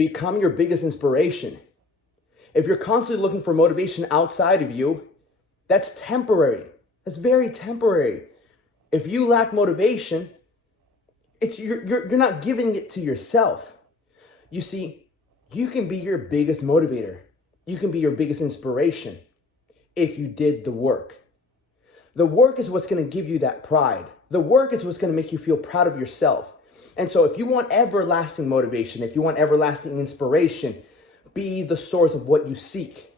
become your biggest inspiration. If you're constantly looking for motivation outside of you, that's temporary. That's very temporary. If you lack motivation, you're not giving it to yourself. You see, you can be your biggest motivator. You can be your biggest inspiration if you did the work. The work is what's going to give you that pride. The work is what's going to make you feel proud of yourself. And so if you want everlasting motivation, if you want everlasting inspiration, be the source of what you seek.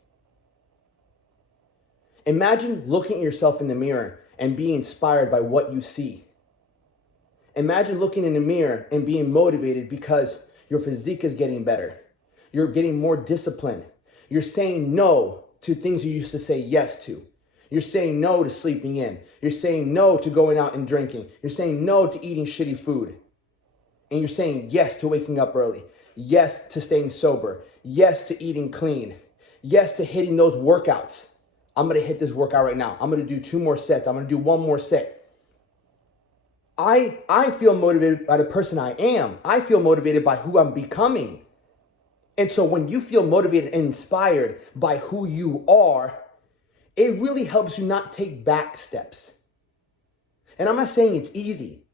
Imagine looking at yourself in the mirror and being inspired by what you see. Imagine looking in the mirror and being motivated because your physique is getting better. You're getting more disciplined. You're saying no to things you used to say yes to. You're saying no to sleeping in. You're saying no to going out and drinking. You're saying no to eating shitty food. And you're saying yes to waking up early. Yes to staying sober. Yes to eating clean. Yes to hitting those workouts. I'm going to hit this workout right now. I'm going to do 2 more sets. I'm going to do 1 more set. I feel motivated by the person I am. I feel motivated by who I'm becoming. And so when you feel motivated and inspired by who you are, it really helps you not take back steps. And I'm not saying it's easy,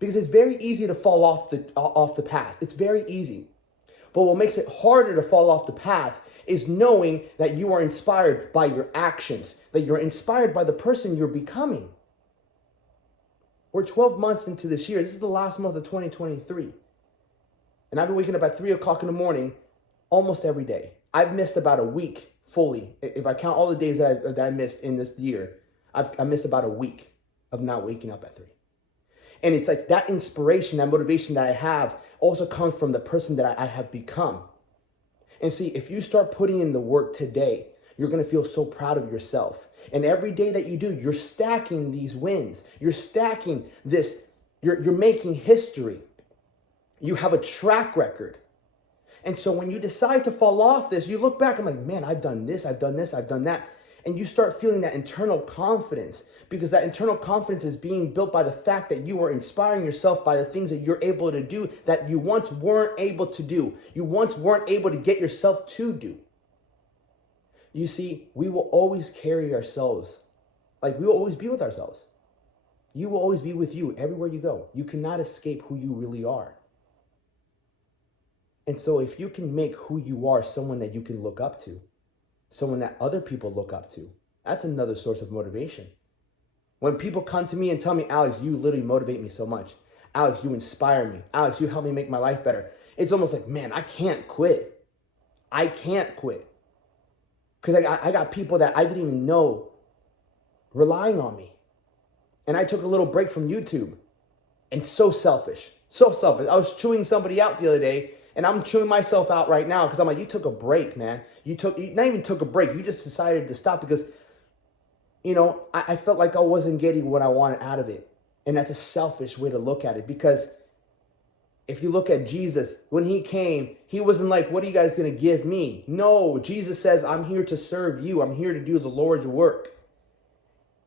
because it's very easy to fall off the path. It's very easy. But what makes it harder to fall off the path is knowing that you are inspired by your actions, that you're inspired by the person you're becoming. We're 12 months into this year. This is the last month of 2023. And I've been waking up at 3 o'clock in the morning almost every day. I've missed about a week fully. If I count all the days that I missed in this year, I missed about a week of not waking up at 3. And it's like that inspiration, that motivation that I have also comes from the person that I have become. And see, if you start putting in the work today, you're going to feel so proud of yourself. And every day that you do, you're stacking these wins. You're stacking this. You're making history. You have a track record. And so when you decide to fall off this, you look back, I'm like, man, I've done this, I've done this, I've done that. And you start feeling that internal confidence, because that internal confidence is being built by the fact that you are inspiring yourself by the things that you're able to do that you once weren't able to do. You once weren't able to get yourself to do. You see, we will always carry ourselves. Like, we will always be with ourselves. You will always be with you everywhere you go. You cannot escape who you really are. And so if you can make who you are someone that you can look up to, someone that other people look up to, that's another source of motivation. When people come to me and tell me, Alex, you literally motivate me so much. Alex, you inspire me. Alex, you help me make my life better. It's almost like, man, I can't quit. I can't quit. Because I got people that I didn't even know relying on me. And I took a little break from YouTube. And so selfish. So selfish. I was chewing somebody out the other day, and I'm chewing myself out right now because I'm like, you took a break, man. You not even took a break. You just decided to stop because, you know, I felt like I wasn't getting what I wanted out of it. And that's a selfish way to look at it, because if you look at Jesus, when he came, he wasn't like, what are you guys going to give me? No, Jesus says, I'm here to serve you. I'm here to do the Lord's work.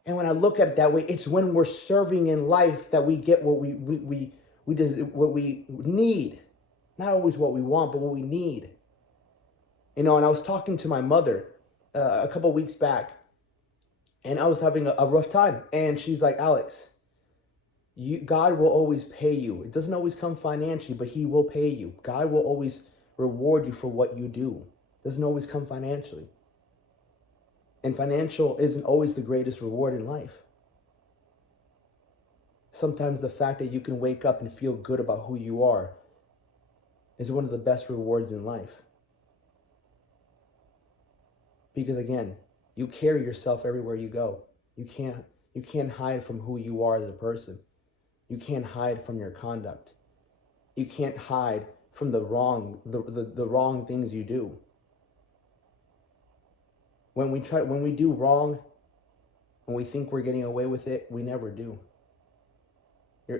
And when I look at it that way, it's when we're serving in life that we get what what we need. Not always what we want, but what we need. You know, and I was talking to my mother a couple of weeks back, and I was having a rough time. And she's like, Alex, God will always pay you. It doesn't always come financially, but he will pay you. God will always reward you for what you do. It doesn't always come financially. And financial isn't always the greatest reward in life. Sometimes the fact that you can wake up and feel good about who you are is one of the best rewards in life. Because again, you carry yourself everywhere you go. You can't hide from who you are as a person. You can't hide from your conduct. You can't hide from the wrong things you do. When we do wrong, when we think we're getting away with it, we never do.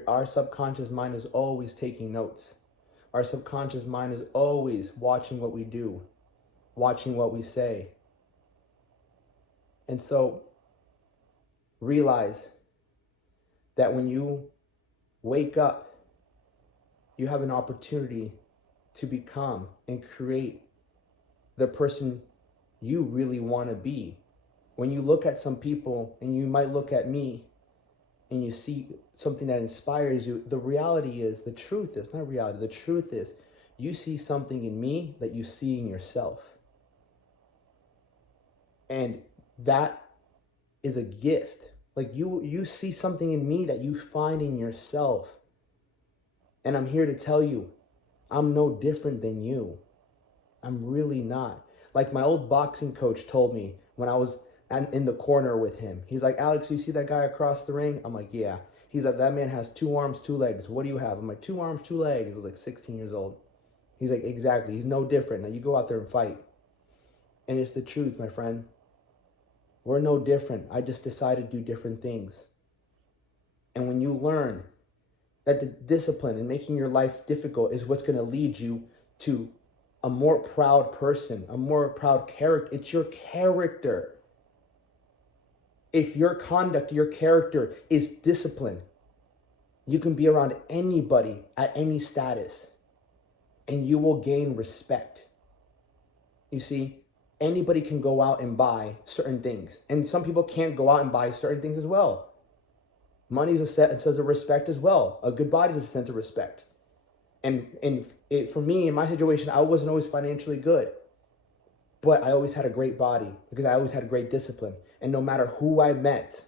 Our subconscious mind is always taking notes. Our subconscious mind is always watching what we do, watching what we say. And so realize that when you wake up, you have an opportunity to become and create the person you really want to be. When you look at some people, and you might look at me, and you see something that inspires you, the reality is, the truth is, not reality, the truth is, you see something in me that you see in yourself. And that is a gift. Like you see something in me that you find in yourself. And I'm here to tell you, I'm no different than you. I'm really not. Like my old boxing coach told me when I was in the corner with him. He's like, Alex, you see that guy across the ring? I'm like, yeah. He's like, that man has 2 arms, 2 legs. What do you have? I'm like, 2 arms, 2 legs. I was like 16 years old. He's like, exactly. He's no different. Now you go out there and fight. And it's the truth, my friend. We're no different. I just decided to do different things. And when you learn that the discipline and making your life difficult is what's going to lead you to a more proud person, a more proud character. It's your character. If your conduct, your character is discipline, you can be around anybody at any status and you will gain respect. You see, anybody can go out and buy certain things, and some people can't go out and buy certain things as well. Money is a sense of respect as well. A good body is a sense of respect. And for me, in my situation, I wasn't always financially good, but I always had a great body because I always had great discipline. And no matter who I met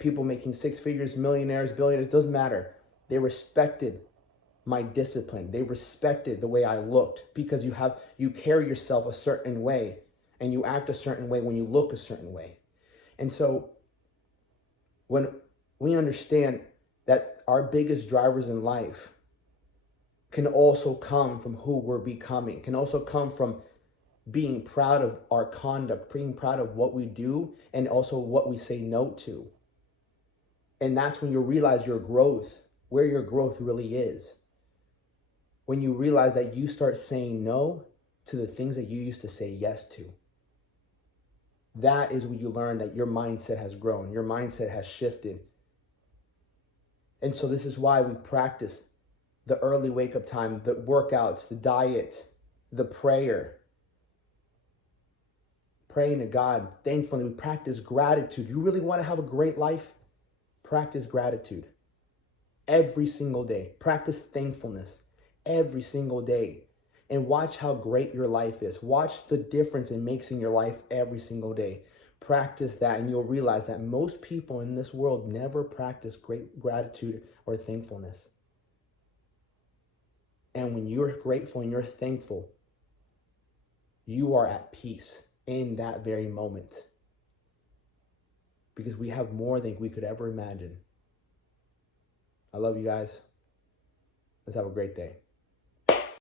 people making 6 figures, millionaires, billionaires, doesn't matter. They respected my discipline. They respected the way I looked because you carry yourself a certain way and you act a certain way when you look a certain way. And so when we understand that our biggest drivers in life can also come from who we're becoming, can also come from being proud of our conduct, being proud of what we do, and also what we say no to. And that's when you realize your growth, where your growth really is. When you realize that you start saying no to the things that you used to say yes to. That is when you learn that your mindset has grown, your mindset has shifted. And so this is why we practice the early wake-up time, the workouts, the diet, the prayer. Praying to God, thankfully, we practice gratitude. You really want to have a great life? Practice gratitude every single day. Practice thankfulness every single day. And watch how great your life is. Watch the difference it makes in your life every single day. Practice that and you'll realize that most people in this world never practice great gratitude or thankfulness. And when you're grateful and you're thankful, you are at peace in that very moment. Because we have more than we could ever imagine. I love you guys. Let's have a great day.